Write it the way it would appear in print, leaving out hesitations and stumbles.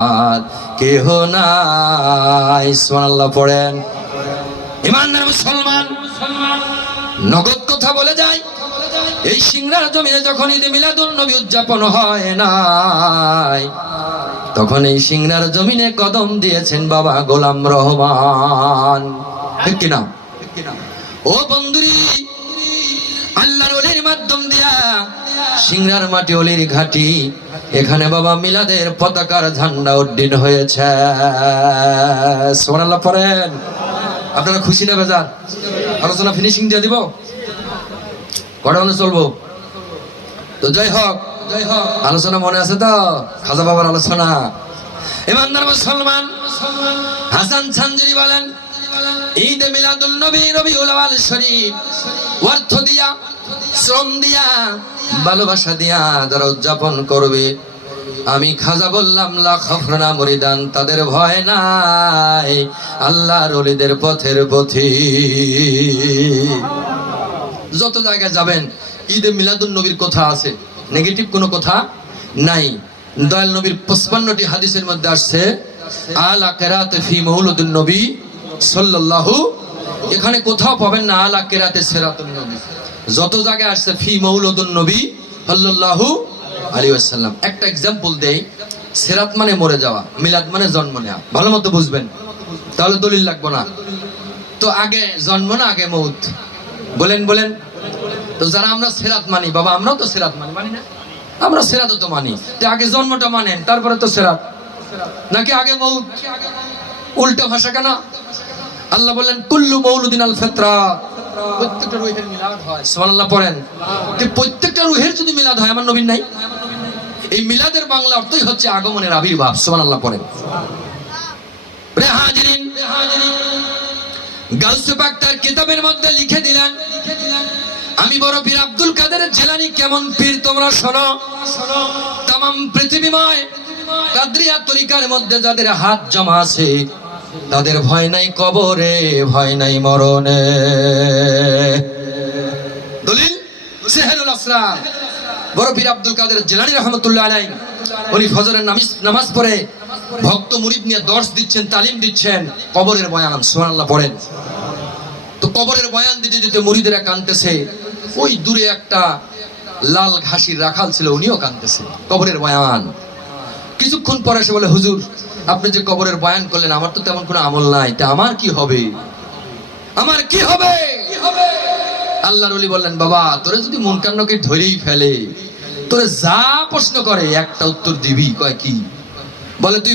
আর কেহ নাই। সুবহানাল্লাহ পড়েন। ইমানদার মুসলমান নগদ কথা বলে যায়, এই সিংড়ার জমিনে যখন ঈদে মিলাদুন নবী উদযাপন হয় নাই, তখন এই সিংড়ার জমিনে কদম দিয়েছেন বাবা গোলাম রহমান। ঠিক কিনা? ও বন্ধুরি, আল্লাহর ওলির মাধ্যম দিয়া সিংড়ার মাটি ওলির ঘাটি, এখানে বাবা মিলাদের পতাকার ঝান্ডা উড্ডীন হয়েছে। সুবহানাল্লাহ পড়েন। আপনারা খুশি না বেজার? আলোচনা ফিনিশিং দিয়ে দিব, কটা মনে চলবো তো? জয় হোক, জয় হোক। আলোচনা মনে আছে তো? খাজা বাবার আলোচনা। ইমানদার মুসলমান হাসান চান্দেরি বলেন, ঈদে মিলাদুন নবী রবিউল আউয়াল শরীফ অর্থ দিয়া, শ্রম দিয়া, ভালোবাসা দিয়া যারা উদযাপন করবে, আমি খাজা বললাম লা খাফরানা মুরিদান, তাদের ভয় নাই, আল্লাহর ওলিদের পথের পথি। যত জায়গায় যাবেন ঈদে মিলাদুন নবীর কথা আছে, নেগেটিভ কোনো কথা নাই। দয়াল নবীর 55টি হাদিসের মধ্যে আসছে আলা কিরাতে ফি মাউলুদুন নবী সাল্লাল্লাহু, এখানে কোথাও পাবেন না আলা কিরাতে সিরাতুন নবী। যত জায়গায় আসছে ফি মাউলুদুন নবী সাল্লাল্লাহু আলাইহি ওয়াসাল্লাম। একটা एग्जांपल দেই, সিরাত মানে মরে যাওয়া, মিলাদ মানে জন্ম নেওয়া। ভালো মতো বুঝবেন, তাহলে দলিল লাগবে না। তো আগে জন্ম না আগে মউত? বলেন বলেন। তো যারা আমরা সিরাত মানি, বাবা আমরাও তো সিরাত মানি না? আমরা সিরাতও তো মানি। তো আগে জন্মটা মানেন, তারপরে তো সিরাত, নাকি আগে মউত? উল্টা ভাষা কেন? আল্লাহ বলেন কুল্লু মাউলুদিন আল ফিতরা, প্রত্যেকটা রূহের মিলাদ হয়। সুবহানাল্লাহ পড়েন। যে প্রত্যেকটা রূহের যদি মিলাদ হয়, আমার নবীর নাই? এই মিলাদের বাংলা অর্থই হচ্ছে আগমনের আবির্ভাব। সুবহানাল্লাহ পড়েন। রে হাজিরিন, গাউসে পাক তার কিতাবের মধ্যে লিখে দিলেন, আমি বড় পীর আব্দুল কাদের জিলানী কেমন পীর তোমরা শোনো। তামাম পৃথিবীময় কাদরিয়া তরিকার মধ্যে যাদের হাত জমা আছে, তাদের ভয় নাই কবরে, ভয় নাই মরণে। দলিল সেহরুল আসরার, বড় পীর আব্দুল কাদের জিলানী রাহমাতুল্লাহ আলাইহি, উনি ফজরের নামাজ পড়ে ভক্ত মুরিদ নিয়ে দর্শ দিচ্ছেন, তালিম দিচ্ছেন, কবরের বয়ান। সুবহানাল্লাহ পড়েন। তো কবরের বয়ান দিতে দিতে মুরিদেরা কাঁদতেছে। ওই দূরে একটা লাল ঘাসির রাখাল ছিল, উনিও কাঁদতেছে, কবরের বয়ান। কিছুক্ষণ পরে এসে বলে, হুজুর আপনি যে কবরের বয়ান করলেন, আমার তো তেমন কোনো আমল নাই, তা আমার কি হবে? আমার কি হবে? আল্লাহর ওলি বললেন, বাবা তোরে যদি মুনকার নকির ধরেই ফেলে, তোরে যা প্রশ্ন করে একটা উত্তর দিবি। কয় কি? বলে তুই